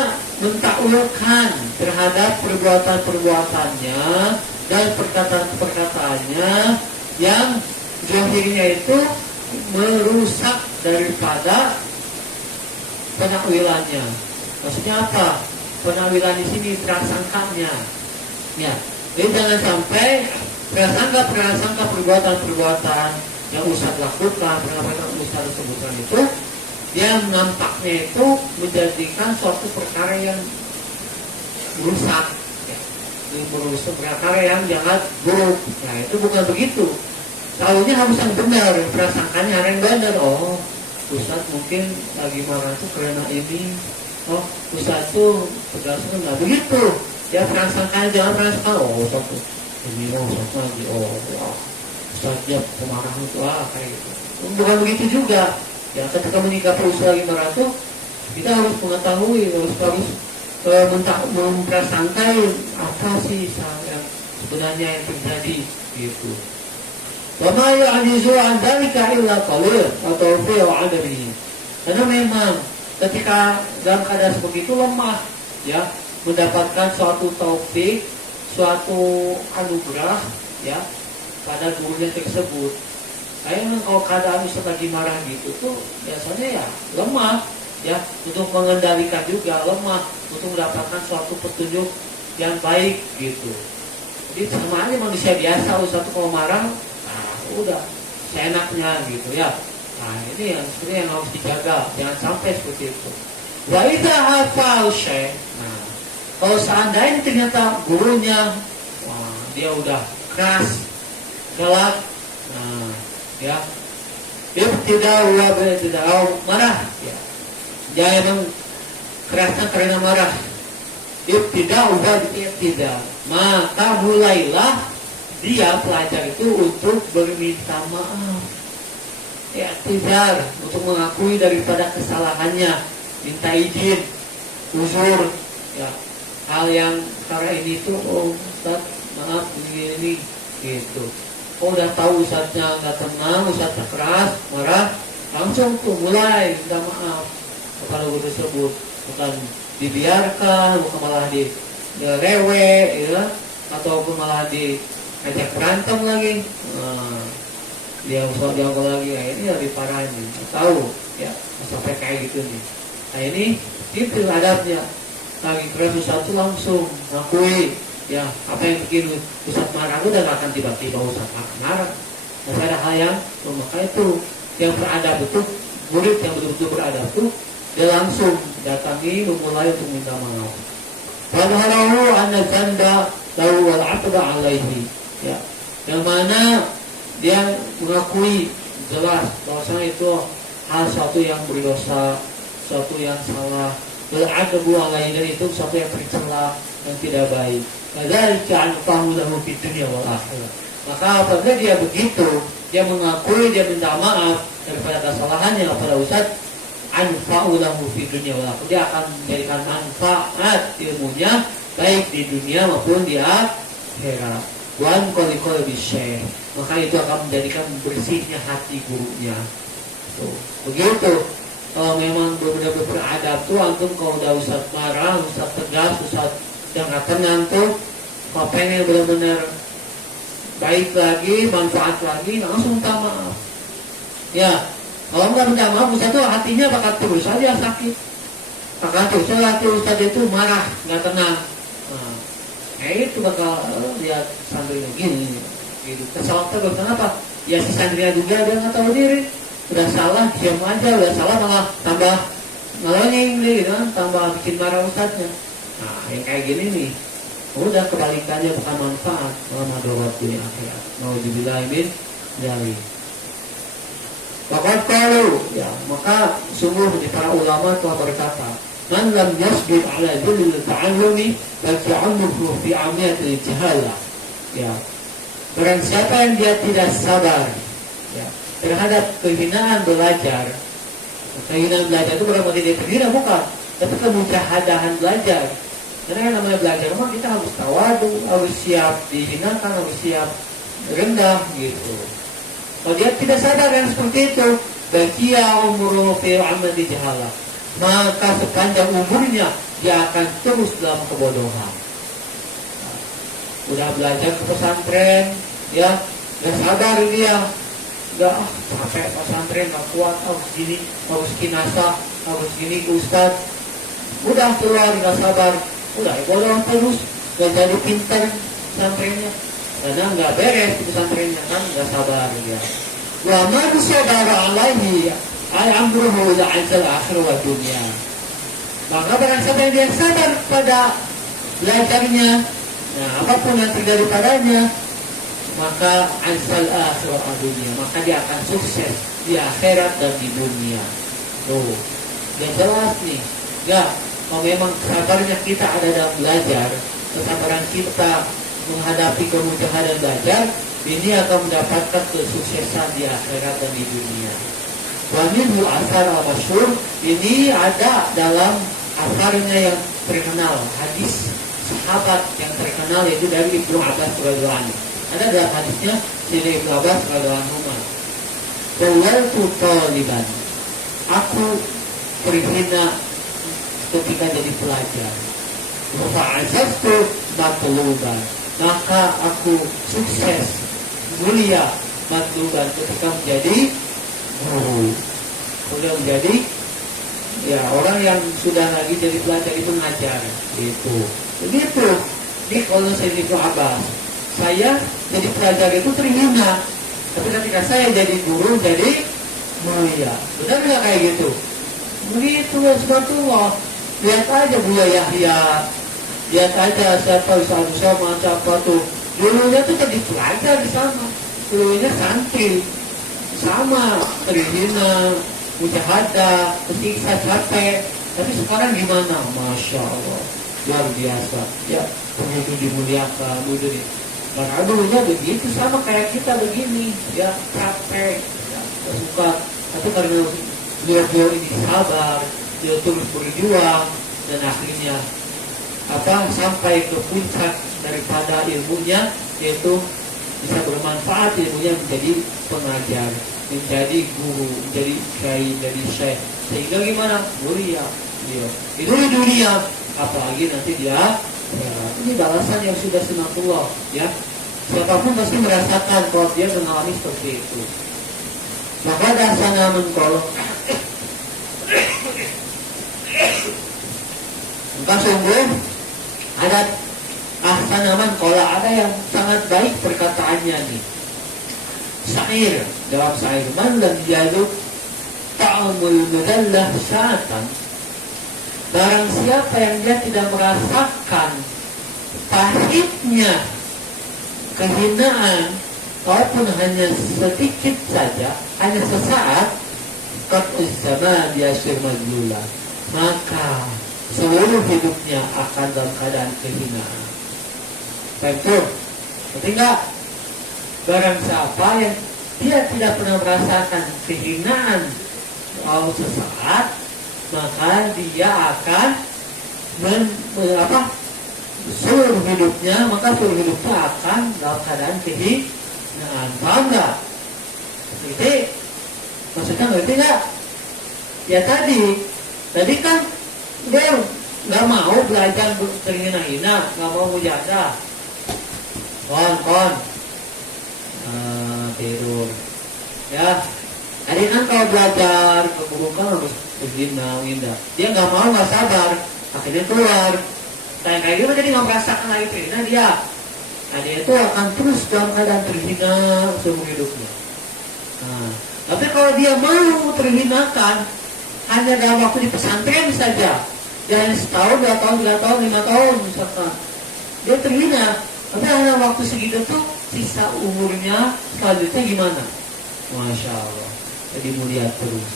mentakwilkan terhadap perbuatan-perbuatannya dan perkataan-perkataannya yang zahirnya itu merusak daripada penakwilannya. Maksudnya apa? Penakwilan di sini prasangkanya. Ya. Jadi jangan sampai prasangka perbuatan-perbuatan yang ustaz lakukan, perkara ustaz sebutkan itu, dia nampaknya itu menjadikan suatu perkara yang rusak, ya. Merusak perkara yang jangan buruk. Nah itu bukan begitu. tahunya harus yang benar, prasangkanya yang benar. Oh, Ustaz mungkin lagi marah tuh karena ini. Oh, Ustaz tuh tegasnya nggak begitu. Ya prasangkanya jangan prasangka. Oh, Ustaz tuh ini Ustaz lagi. Oh, wow. Ustaz dia pemarah itu kayak gitu. Bukan begitu juga. Ya ketika menyikapi Ustaz lagi marah tuh kita harus mengetahui, harus memprasangkai apa sih yang sebenarnya yang terjadi gitu. Wa ma ya'jizu an dzalika illa qalil atau fi adamihi. Karena memang ketika dalam keadaan seperti itu lemah, ya, mendapatkan suatu taufik, suatu anugerah, ya, pada gurunya tersebut. Kayaknya kalau keadaan Ustaz lagi marah gitu tuh biasanya ya lemah, ya, untuk mengendalikan juga lemah, untuk mendapatkan suatu petunjuk yang baik gitu. Jadi sama aja manusia biasa, Ustaz tuh kalau marah, udah seenaknya gitu ya. Nah ini yang sebenarnya yang harus dijaga, jangan sampai seperti itu. Wa idza hafal syekh. Nah, kalau seandainya ternyata gurunya dia udah keras, galak, nah ya, tidak marah, ya. Dia emang kerasnya karena marah. Tidak, maka mulailah dia pelajar itu untuk berminta maaf, ya, tidak, untuk mengakui daripada kesalahannya, minta izin, uzur, ya, hal yang karena ini tuh, oh Ustaz maaf ini gitu. Oh udah tahu Ustaznya nggak tenang, Ustaznya keras, marah, langsung tuh mulai minta maaf kepada guru tersebut, bukan dibiarkan, bukan malah direwe, ya, ataupun malah ajak berantem lagi. Nah, dia lagi, nah, ini lebih parah nih. Tahu ya sampai kayak gitu nih. Nah ini itu adabnya. Lagi keras Ustaz itu langsung ngakui, ya, apa yang bikin Ustaz marah udah gak akan tiba-tiba Ustaz akan marah. Tapi ada hal yang maka itu yang beradab itu, murid yang betul-betul beradab itu dia langsung datangi memulai untuk minta maaf. Fadhalahu anna dzamba lahu wal 'aqda 'alaihi. Ya, yang mana dia mengakui jelas bahwasanya itu hal suatu yang berdosa, suatu yang salah, ber'adabu alaihi, dan itu suatu yang tercela, yang tidak baik. Kadzalika anfahu lahu fid dunya wal akhirah. Maka apabila dia begitu, dia mengakui, dia minta maaf daripada kesalahannya kepada Ustaz, anfa'u lahu fid dunya wal akhirah. Dia akan memberikan manfaat ilmunya baik di dunia maupun di akhirat. Wan qali bisyekh, maka itu akan menjadikan bersihnya hati gurunya. Tuh, begitu. Kalau memang benar-benar beradab tuh, antum kalau udah Ustaz marah, Ustaz tegas, Ustaz jangan tenang tuh, kalau pengen benar-benar baik lagi, manfaat lagi, langsung minta maaf. Ya, kalau nggak minta maaf, Ustaz tuh hatinya bakal terus aja sakit. Bakal terus hati Ustaz itu marah, nggak tenang. Itu bakal lihat santrinya gini, gitu. Kesalahan terus, kenapa? Ya si santrinya juga dia nggak tahu diri, udah salah diam aja, udah salah malah tambah ngelonying, gitu kan, tambah bikin marah Ustaznya. Nah yang kayak gini nih, udah kebalikannya, bukan manfaat, malah madharat dunia akhirat. Nauzubillahi min dzalik. Kalau ya, maka sungguh para ulama telah berkata, man lam yasbir ala dhulil ta'allumi fal'amruhu fi amiyatil jahalah. Ya, barang siapa yang dia tidak sabar, ya, terhadap kehinaan belajar. Kehinaan belajar itu bukan berarti dia terhina, bukan, tapi kemujahadahan belajar. Karena yang namanya belajar, memang kita harus tawadu, harus siap dihinakan, harus siap rendah gitu. Kalau dia tidak sadar yang seperti itu, baqiya umruhu fi amiyatil jahalah, maka sepanjang umurnya dia akan terus dalam kebodohan. Udah belajar ke pesantren, ya, gak sadar dia, gak capek pesantren, gak kuat, harus gini, harus kinasa, harus gini ke Ustaz. Udah keluar gak sabar, udah bodoh terus, gak jadi pintar pesantrennya, karena gak beres di pesantrennya kan, gak sabar dia. Wa ma bisadara alaihi al-amruhu ila azal akhir wa dunia. Maka barang siapa yang dia sadar pada belajarnya, nah apapun yang terjadi padanya, maka ansal akhirah dunia, maka dia akan sukses di akhirat dan di dunia. Tuh, dia jelas nih. Ya, kalau memang sabarnya kita ada dalam belajar, kesabaran kita menghadapi kemudahan dan belajar, ini akan mendapatkan kesuksesan di akhirat dan di dunia. Wa minhu asar al-masyhur, ini ada dalam asarnya yang terkenal, hadis sahabat yang terkenal itu dari Ibnu Abbas radhiyallahu anhu. Ada dalam hadisnya dari Ibnu Abbas radhiyallahu anhu. Wallahu taliban. Aku terhina ketika jadi pelajar. Wa fa'azaftu matluban. Maka aku sukses, mulia, matluban ketika menjadi guru. Sudah menjadi ya orang yang sudah lagi jadi pelajar itu mengajar itu. Begitu. Ini kalau saya Ibnu Abbas, saya jadi pelajar itu terhina, tapi ketika saya jadi guru jadi mulia. Benar nggak kayak gitu? Begitu ya subhanallah. Lihat aja Buya Yahya, lihat aja siapa Ustaz Usama, siapa tuh dulunya tuh jadi pelajar di sana, dulunya santri, sama terhina, mujahadah, kesiksa, capek. Tapi sekarang gimana? Masya Allah, luar biasa. Ya, begitu dimuliakan, begitu. Karena dulunya begitu, sama kayak kita begini, ya capek, ya suka. Tapi karena beliau ini sabar, dia terus berjuang, dan akhirnya sampai ke puncak daripada ilmunya, yaitu bisa bermanfaat ilmunya menjadi pengajar, menjadi guru, menjadi kiai, menjadi syekh, sehingga gimana? Mulia dia. Itu di dunia, apalagi nanti dia ini balasan yang sudah sunatullah, ya. Siapapun pasti merasakan kalau dia mengalami seperti itu. Maka dasana menkolok. Maka sungguh ada ahsanaman kola, ada yang sangat baik perkataannya nih. Syair, dalam syair, man lam yaduk ta'amul mudallah syatan, barang siapa yang dia tidak merasakan pahitnya kehinaan, walaupun hanya sedikit saja, hanya sesaat, qat'uz zaman yasir majlula, maka seluruh hidupnya akan dalam keadaan kehinaan. Betul? Ngerti nggak? Barang siapa yang dia tidak pernah merasakan kehinaan walau sesaat, maka dia akan seluruh hidupnya akan dalam keadaan kehinaan. Paham nggak? Ngerti? Maksudnya ngerti nggak? Ya tadi kan dia nggak mau belajar terhina-hina, nggak mau mujahadah. Tidur. Ya, tadi kan kalau belajar ke guru kan harus terhina, indah. Dia nggak mau, nggak sabar, akhirnya keluar. Kayak gitu jadi nggak merasakan lagi terhina dia. Nah, dia itu akan terus dalam keadaan terhina seumur hidupnya. Nah, tapi kalau dia mau terhinakan hanya dalam waktu di pesantren saja, dan setahun, 2 tahun, 3 tahun, 5 tahun misalkan, dia terhina, tapi hanya waktu segitu tuh, sisa umurnya selanjutnya gimana? Masya Allah, jadi mulia terus.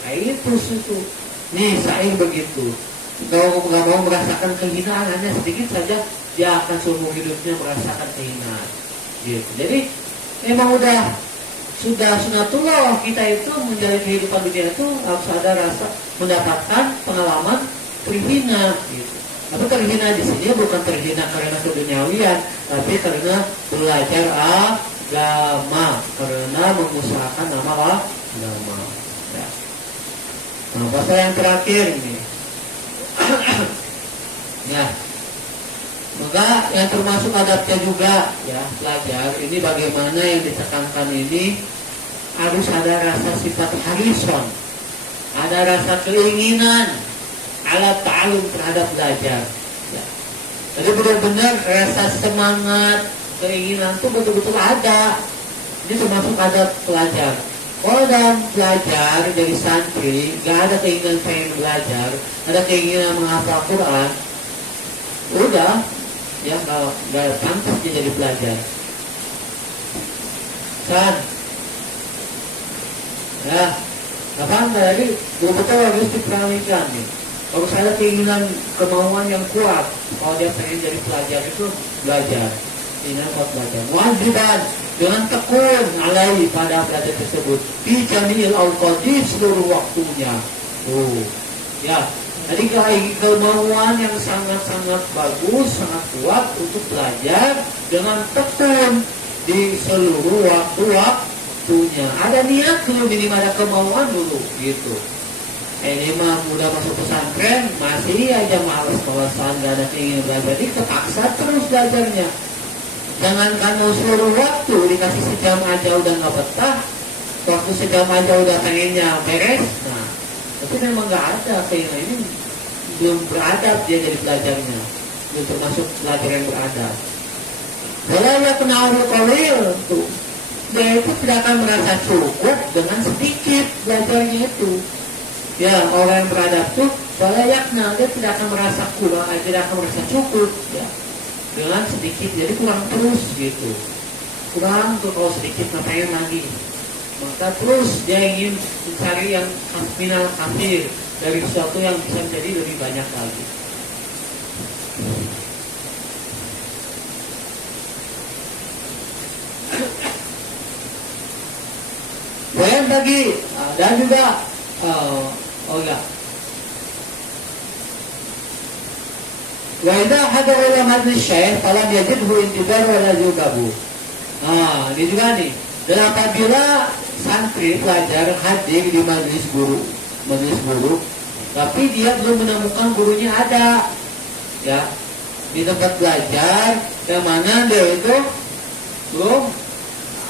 Nah itu nih syair begitu. Kalau nggak mau merasakan kehinaan hanya sedikit saja, dia akan seumur hidupnya merasakan kehinaan. Gitu. Jadi memang sudah sunatullah kita itu menjalani kehidupan dunia itu harus ada rasa mendapatkan pengalaman terhina gitu. Tapi terhina di sini bukan terhina karena keduniawian, tapi karena belajar agama, karena mengusahakan nama agama. Ya. Nah, pasal yang terakhir ini. Ya. Maka yang termasuk adabnya juga ya pelajar ini bagaimana yang ditekankan ini harus ada rasa sifat harison, ada rasa keinginan ala ta'alum terhadap belajar. Ya. Jadi benar-benar rasa semangat, keinginan itu betul-betul ada. Ini termasuk adab pelajar. Kalau dalam belajar jadi santri, gak ada keinginan pengen belajar, ada keinginan menghafal Quran, udah. Ya, nggak pantas dia jadi pelajar. San. Ya, apa jadi betul-betul harus diperhatikan nih. Kalau saya keinginan kemauan yang kuat, kalau dia pengen jadi pelajar itu belajar, ini buat belajar. Wajiban dengan tekun alai pada belajar tersebut. Di jamil al di seluruh waktunya. Ya. Jadi kemauan yang sangat-sangat bagus, sangat kuat untuk belajar dengan tekun di seluruh waktunya. Ada niat dulu, minimal ada kemauan dulu, gitu. Ini mah udah masuk pesantren, masih aja malas-malasan, gak ada keinginan belajar, jadi kepaksa terus belajarnya. Jangankan mau seluruh waktu, dikasih sejam aja udah gak betah, waktu sejam aja udah pengennya beres. Nah, tapi memang gak ada keinginan ini, belum beradab dia jadi belajarnya, belum termasuk belajar yang beradab. Kalau ya kenal kolil tuh, dia itu tidak akan merasa cukup dengan sedikit belajarnya itu. Ya, orang yang beradab tuh layaknya dia tidak akan merasa kurang, tidak akan merasa cukup ya dengan sedikit, jadi kurang terus gitu. Kurang tuh kalau sedikit ngapain lagi, maka terus dia ingin mencari yang minal kafir, dari sesuatu yang bisa menjadi lebih banyak lagi. Kemudian bagi dan juga wa idza hadara ila majlis syekh falam yajidhu intidar wala yugabu. Nah, ini juga nih. Dan apabila santri pelajar hadir di majelis guru, tapi dia belum menemukan gurunya ada, ya, di tempat belajar yang mana dia itu belum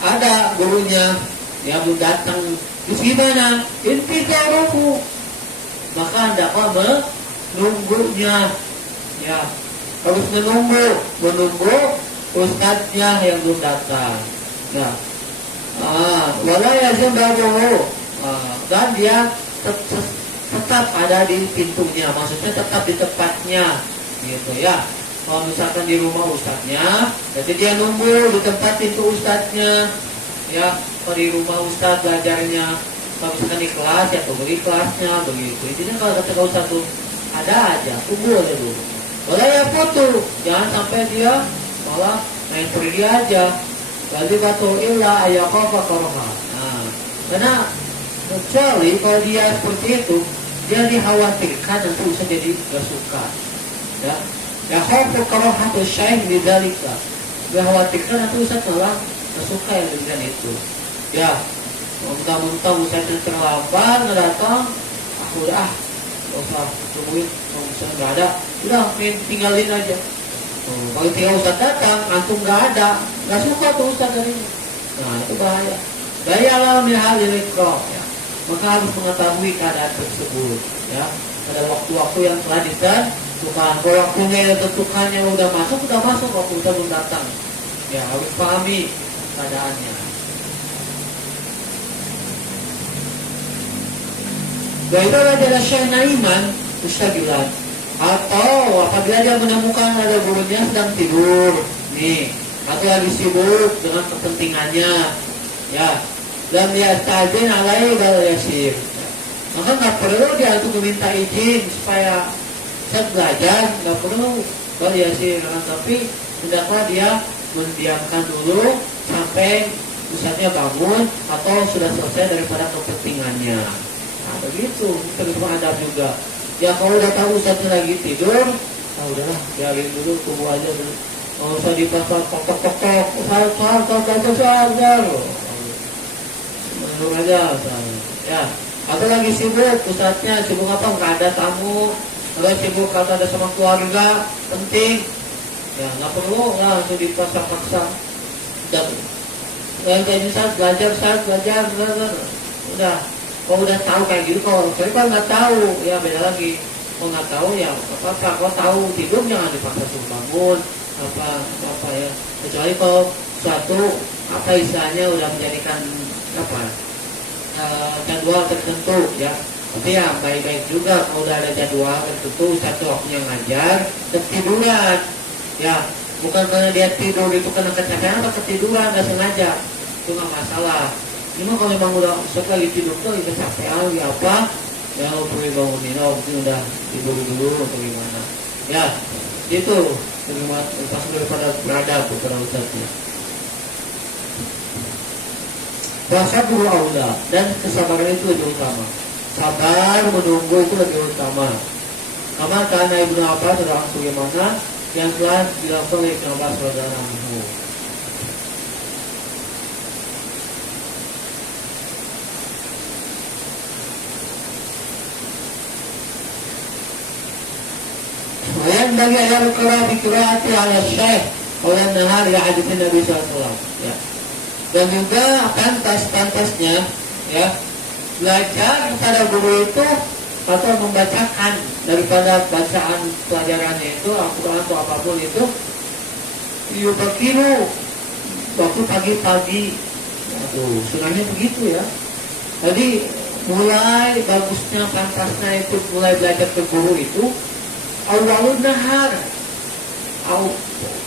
ada gurunya, ya belum datang. Terus gimana? Intidaruhu, maka hendaklah menunggunya, ya, harus menunggu ustadznya yang belum datang. Nah, wala yazim babuhu, dan dia tetap ada di pintunya, maksudnya tetap di tempatnya, gitu ya. Kalau misalkan di rumah ustadznya, jadi dia nunggu di tempat pintu ustadznya, ya. Kalau di rumah ustadz belajarnya, kalau misalkan di kelas ya tunggu di kelasnya, begitu. Intinya kalau kata ustadz tuh ada aja, tunggu aja dulu. Kalau ya foto, jangan sampai dia malah main pergi aja. Berarti batu illa ayakofa koroha. Nah, karena kecuali kalau dia seperti itu, dia dikhawatirkan nanti bisa jadi gak suka. Ya khofu korohatu syaih lidalika. Dikhawatirkan nanti bisa malah gak suka yang dengan itu. Ya, mentang-mentang usahanya terlambat, nggak datang, aku udah nggak usah tungguin, kalau misalnya nggak ada, udah tinggalin aja. Kalau tinggal ustadz datang, antum nggak ada, nggak suka tuh ustadz dari ini. Nah, itu bahaya. Bayalah minhal ilikroh, ya. Maka harus mengetahui keadaan tersebut, ya. Pada waktu-waktu yang telah ditentukan, kalau waktunya yang tentukannya udah masuk, waktu udah belum datang. Ya, harus pahami keadaannya. Baiklah adalah syahna iman mustaqilan, atau apabila dia menemukan ada gurunya sedang tidur nih, atau lagi sibuk dengan kepentingannya, ya, dan dia tajin alai bal yasir, maka nggak perlu dia untuk meminta izin supaya saya belajar, nggak perlu bal yasir, tapi hendaklah dia mendiamkan dulu sampai misalnya bangun atau sudah selesai daripada kepentingannya. Nah, begitu, terus menghadap juga. Ya kalau udah tahu ustadznya lagi tidur, udahlah, biarin dulu, tunggu aja dulu. Nggak usah dipasang tok-tok-tok, sadar. Menurut aja, ya. Atau lagi sibuk, ustadznya sibuk apa? Nggak ada tamu, atau sibuk atau ada sama keluarga, penting. Ya nggak perlu lah langsung dipaksa-paksa. Yang kayak misalnya belajar, udah. Kalau udah tahu kayak gitu, kalau nggak tahu, ya beda lagi. Kalau nggak tahu ya apa-apa. Kalau tahu tidur jangan dipaksa suruh bangun, apa ya. Kecuali kalau suatu istilahnya udah menjadikan jadwal tertentu, ya. Tapi ya baik-baik juga kalau udah ada jadwal tertentu, satu waktunya ngajar, ketiduran, ya. Bukan karena dia tidur itu karena kecapean atau ketiduran nggak sengaja. itu nggak masalah. Cuma kalau memang udah sekali tidur tuh lagi kecapean lagi apa, ya lo perlu bangunin, mungkin udah tidur dulu atau gimana. Ya, itu pas daripada beradab kepada ustadznya. Puasa guru aula, dan kesabaran itu lebih utama. Sabar menunggu itu lebih utama. Karena Ibnu Abbas adalah sebagaimana yang telah dilakukan oleh Ibnu Abbas radhiyallahu anhu. Yang bagi ayat Al-Quran dikiraati ala syekh oleh nahar ya hadis Nabi SAW. Ya. Dan juga pantas-pantasnya ya belajar kepada guru itu atau membacakan daripada bacaan pelajarannya itu Al-Quran atau apapun itu yubakiru waktu pagi-pagi. Aduh, sunahnya begitu ya. Jadi mulai bagusnya pantasnya itu mulai belajar ke guru itu awalun nahar,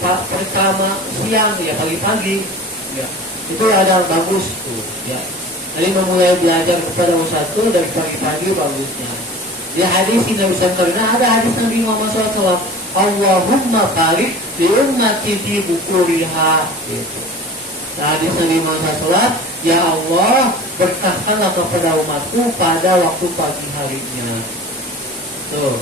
pertama siang ya pagi-pagi, ya itu ada bagus tuh, ya. Jadi memulai belajar kepada ustadz itu dari pagi-pagi bagusnya. Di hadis Nabi SAW, ada hadis Nabi Muhammad SAW, Allahumma barik li ummati fi bukuriha, gitu. Nah, hadis Nabi Muhammad SAW, ya Allah berkahkanlah kepada umatku pada waktu pagi harinya. Tuh.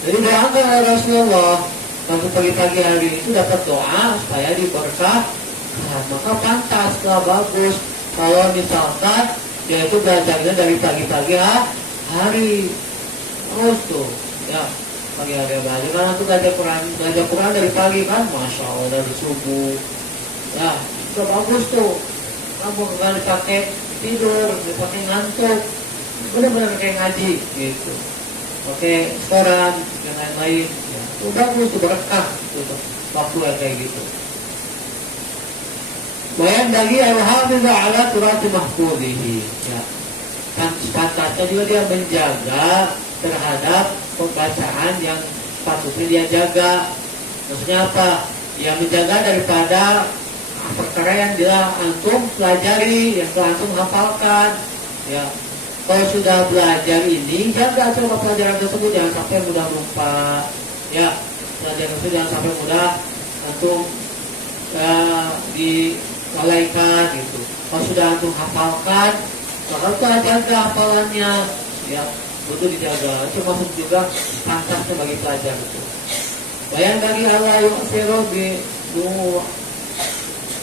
Jadi doakan oleh Rasulullah waktu pagi-pagi hari itu dapat doa supaya diberkah. Nah, maka pantas lah bagus kalau misalkan yaitu belajarnya dari pagi-pagi hari terus tuh ya pagi hari belajar karena tuh belajar Quran dari pagi kan, masya Allah dari subuh ya itu bagus tuh. Kamu nggak dipakai tidur, dipakai ngantuk, benar-benar kayak ngaji gitu. Oke, setoran dan lain-lain ya. Itu bagus, itu berkah gitu. Waktu kayak gitu. Bayan bagi al-hafidh ala turati mahfudihi ya. Kan sepatutnya juga dia menjaga terhadap pembacaan yang patutnya dia jaga. Maksudnya apa? Ya menjaga daripada perkara yang dia antum pelajari, yang antum hafalkan ya. Kalau sudah belajar ini, jaga coba pelajaran tersebut jangan sampai mudah lupa. Ya, pelajaran tersebut jangan sampai mudah antum dilalaikan gitu. Kalau sudah antum hafalkan, maka jaga hafalannya. Ya, butuh dijaga. Itu maksud juga pantasnya bagi pelajar itu. Bayang bagi Allah yang seru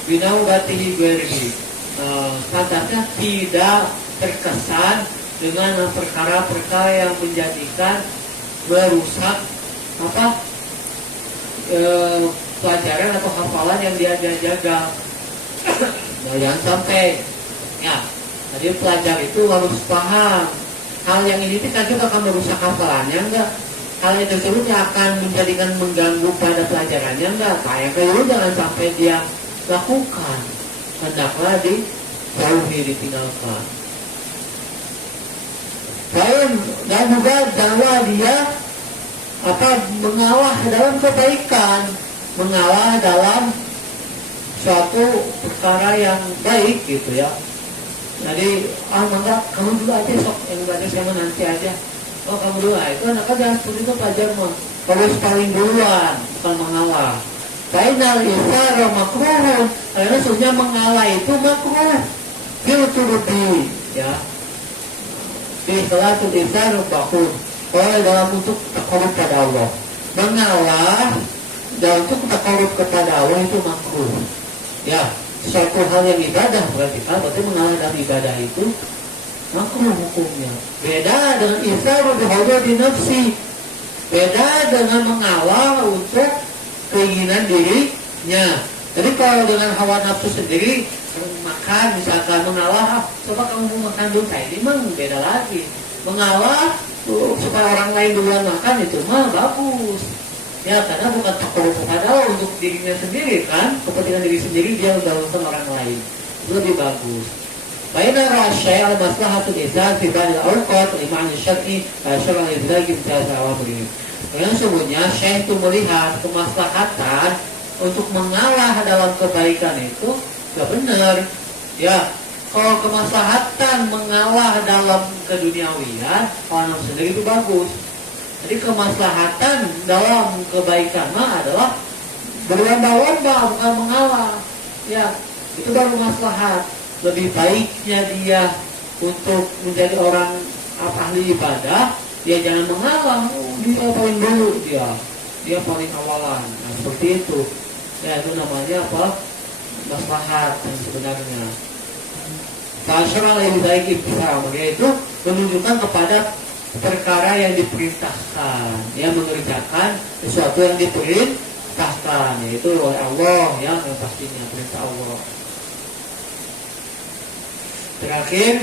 binaubatihi ghairihi. Pantasnya tidak terkesan dengan perkara-perkara yang menjadikan merusak pelajaran atau hafalan yang dia jaga. Nah, jangan sampai ya. Jadi pelajar itu harus paham hal yang ini kan juga akan merusak hafalannya enggak. Hal yang tersebut akan menjadikan mengganggu pada pelajarannya enggak. Kayak itu jangan sampai dia lakukan. Hendaklah dijauhi, ditinggalkan. Dan juga dakwah dia mengalah dalam kebaikan, mengalah dalam suatu perkara yang baik gitu ya. Jadi maka kamu dulu aja sok yang baca sama nanti aja. Oh kamu dulu itu anak jangan seperti itu pelajar mah harus paling duluan bukan mengalah. Fainal isara makruhun karena sebenarnya mengalah itu makruh. Filturubi ya. Di salatul isar bakun. Kalau dalam untuk takarub pada Allah, mengalah dalam untuk takarub kepada Allah itu makruh. Ya, suatu hal yang ibadah berarti mengalah dalam ibadah itu makruh hukumnya. Beda dengan isar di nafsi. Beda dengan mengalah untuk keinginan dirinya. Jadi kalau dengan hawa nafsu sendiri makan misalkan mengalah, coba kamu mau makan dulu saya ini mah beda lagi. Mengalah supaya orang lain duluan makan itu mah bagus. Ya karena bukan takut kepada Allah untuk dirinya sendiri kan, kepentingan diri sendiri dia mendahulukan orang lain. Itu lebih bagus. Baina rasyai al-maslahatul ihsan fi ba'd al-awqat liman syar'i syar'a al-ibtidai bi'asa awamri. Yang sebenarnya syekh itu melihat kemaslahatan untuk mengalah dalam kebaikan itu gak benar. Ya, kalau kemaslahatan mengalah dalam keduniawian, kalau sendiri itu bagus. Jadi kemaslahatan dalam kebaikan adalah berlomba-lomba, bukan mengalah. Ya, itu baru maslahat. Lebih baiknya dia untuk menjadi orang ahli ibadah, dia jangan mengalah. Dia paling dulu, dia paling awalan. Nah, seperti itu. Ya, itu namanya apa? Maslahat yang sebenarnya. Fasyara lebih baik ibtisam, yaitu menunjukkan kepada perkara yang diperintahkan, yang mengerjakan sesuatu yang diperintahkan, yaitu oleh Allah, yang pastinya perintah Allah. Terakhir,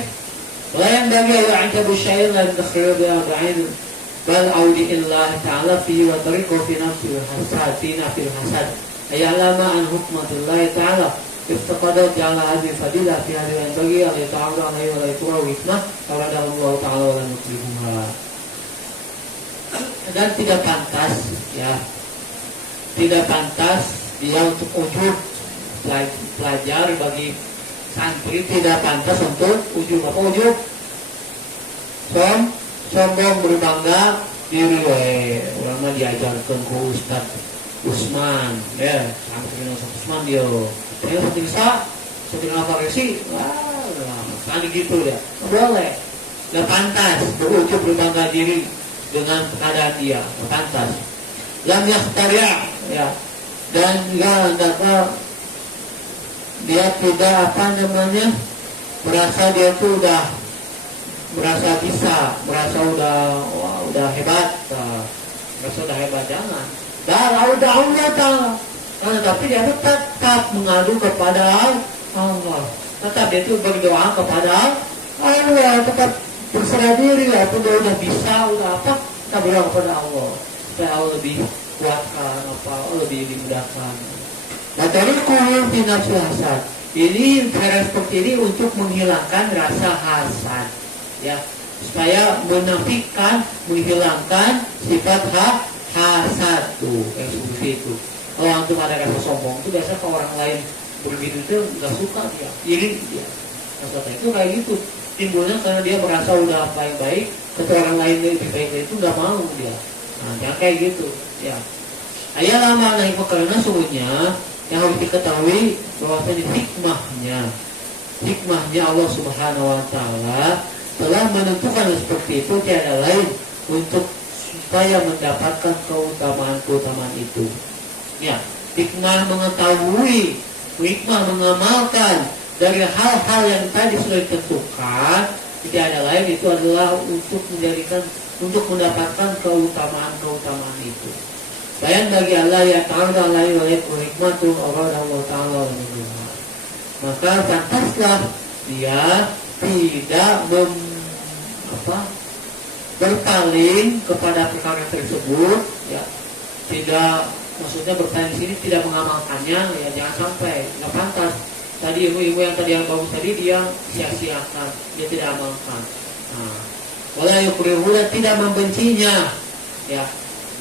la yang bagi al-'ajabu syai'an lan takhrib al-'ain bal audillah ta'ala fi wa tariqu fi nafsil hasatina fil hasad ayalama an hukmatullah ta'ala iftaqadat ja'ala hadhihi fadilah fi hadhihi yang bagi alaihi ta'ala alaihi wa laituwa wikmah karena Allah ta'ala wa nuklihuha. Dan tidak pantas, ya, tidak pantas dia untuk ujub pelajar bagi santri, tidak pantas untuk ujub. Apa ujub? Sombong, berbangga diri. Ulama diajarkan ke Ustaz Usman, ya, santri Usman dia. Saya seperti apa resi? Wah, tadi gitu ya. Boleh. Nggak pantas berujub berbangga diri dengan keadaan dia. Nggak pantas. Lam yakhtarya, ya. Dan dia tidak merasa dia tuh merasa bisa, merasa udah hebat, jangan. Udah tapi dia tetap mengadu kepada Allah. Tetap dia itu berdoa kepada Allah, tetap berserah diri, pun dia udah bisa, udah apa, kita berdoa kepada Allah supaya Allah lebih kuatkan, lebih dimudahkan. Nah, tadi kulur nafsu hasad. Ini cara seperti ini untuk menghilangkan rasa hasad, ya, supaya menafikan, menghilangkan sifat hasad tuh, kayak seperti itu. Kalau antum ada rasa sombong itu biasa kalau orang lain begitu itu nggak suka dia, iri dia. Rasa itu kayak gitu. Timbulnya karena dia merasa udah baik-baik, ketika orang lain lebih baik itu nggak mau dia. Nah, jangan kayak gitu, ya. Ayah lama naik karena sungguhnya yang harus diketahui bahwasanya hikmahnya Allah Subhanahu Wa Taala telah menentukan seperti itu tiada lain untuk supaya mendapatkan keutamaan itu. Ya, hikmah mengetahui, hikmah mengamalkan dari hal-hal yang tadi sudah ditentukan, tidak ada lain itu adalah untuk mendapatkan keutamaan itu. Bayan bagi Allah ya ta'ala alaihi wa hikmatu Allah ta'ala. Maka pantaslah dia tidak berpaling kepada perkara tersebut, ya. Tidak, maksudnya berpaling di sini tidak mengamalkannya, ya, jangan sampai, nggak pantas. Tadi ilmu yang tadi yang bagus tadi dia sia-siakan, dia tidak amalkan. Nah, wala yukrihu, tidak membencinya, ya.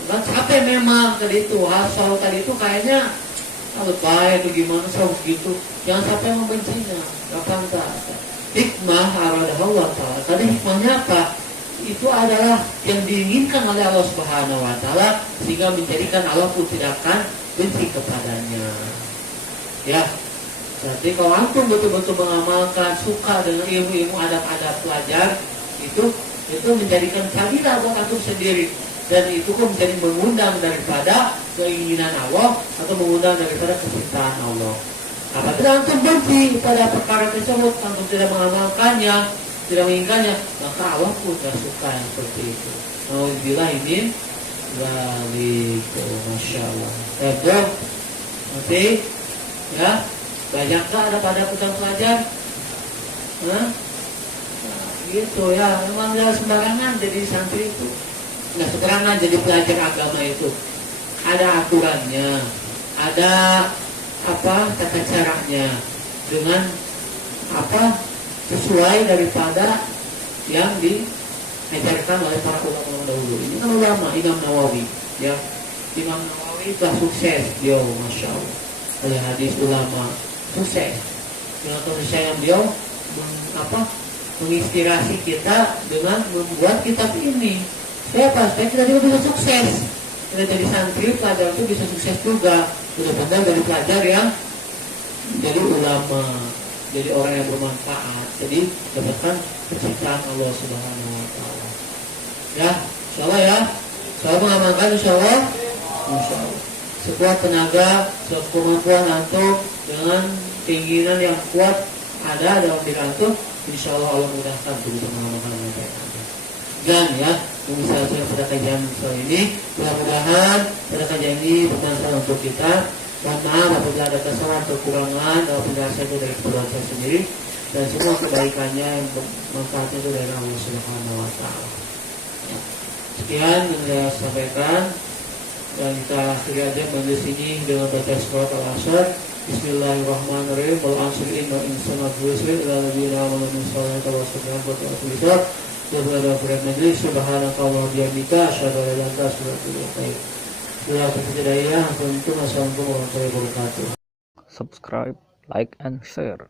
Kan capek memang tadi itu, hasal tadi itu kayaknya lebay atau gimana gitu. Jangan sampai membencinya, nggak pantas. Hikmah aradah Allah Ta'ala. Tadi hikmahnya apa? Itu adalah yang diinginkan oleh Allah Subhanahu Wa Ta'ala sehingga menjadikan Allah pun tidak akan benci kepadanya. Ya, jadi kalau antum betul-betul mengamalkan, suka dengan ilmu-ilmu adab-adab pelajar, itu menjadikan fadilah buat antum sendiri. Dan itu pun menjadi mengundang daripada keinginan Allah atau mengundang daripada kecintaan Allah. Apabila antum benci pada perkara tersebut, antum tidak mengamalkannya, tidak menginginkannya, maka Allah pun tidak suka yang seperti itu. Alhamdulillah ini balik, masya Allah. Sebab nanti, ya, banyakkah ada pada pedang pelajar? Nah, gitu ya, memang tidak sembarangan jadi santri itu. Nggak sembarangan jadi pelajar agama itu. Ada aturannya, ada tata caranya, dengan sesuai daripada yang diajarkan oleh para ulama dahulu. Ini kan ulama, Imam Nawawi, ya. Imam Nawawi telah sukses, masya Allah. Oleh hadis ulama sukses. dengan kasih sayang beliau menginspirasi kita dengan membuat kitab ini. Supaya kita juga bisa sukses. Kita jadi santri, pelajar itu bisa sukses juga. Benar-benar dari pelajar yang jadi ulama, jadi orang yang bermanfaat, jadi dapatkan kecintaan Allah Subhanahu Wa Taala. Ya, insyaallah ya. Saya mengamalkan insyaallah. Sekuat tenaga, sekemampuan antum dengan keinginan yang kuat ada dalam diri antum, insyaallah Allah mudahkan untuk bisa mengamalkan apa yang ada. Dan ya, misalnya pada kajian soal ini, mudah-mudahan pada kajian ini bermanfaat untuk kita. Mohon maaf apabila ada kesalahan kekurangan dalam penjelasan itu dari keperluan saya sendiri, dan semua kebaikannya yang manfaatnya itu dari Allah Subhanahu Wa Taala. Ya. Sekian yang saya sampaikan, dan kita akhiri aja majelis ini dengan baca surat Al-Asr. Bismillahirrahmanirrahim. Wal 'asri innal insana lafi khusr illa alladziina aamanu wa 'amilus shalihati wa tawasaw bil haqqi. Subhanaka wa bihamdika asyhadu an la ilaha illa anta astaghfiruka wa atubu ilaik. Assalamualaikum warahmatullahi wabarakatuh. Subscribe, like, and share.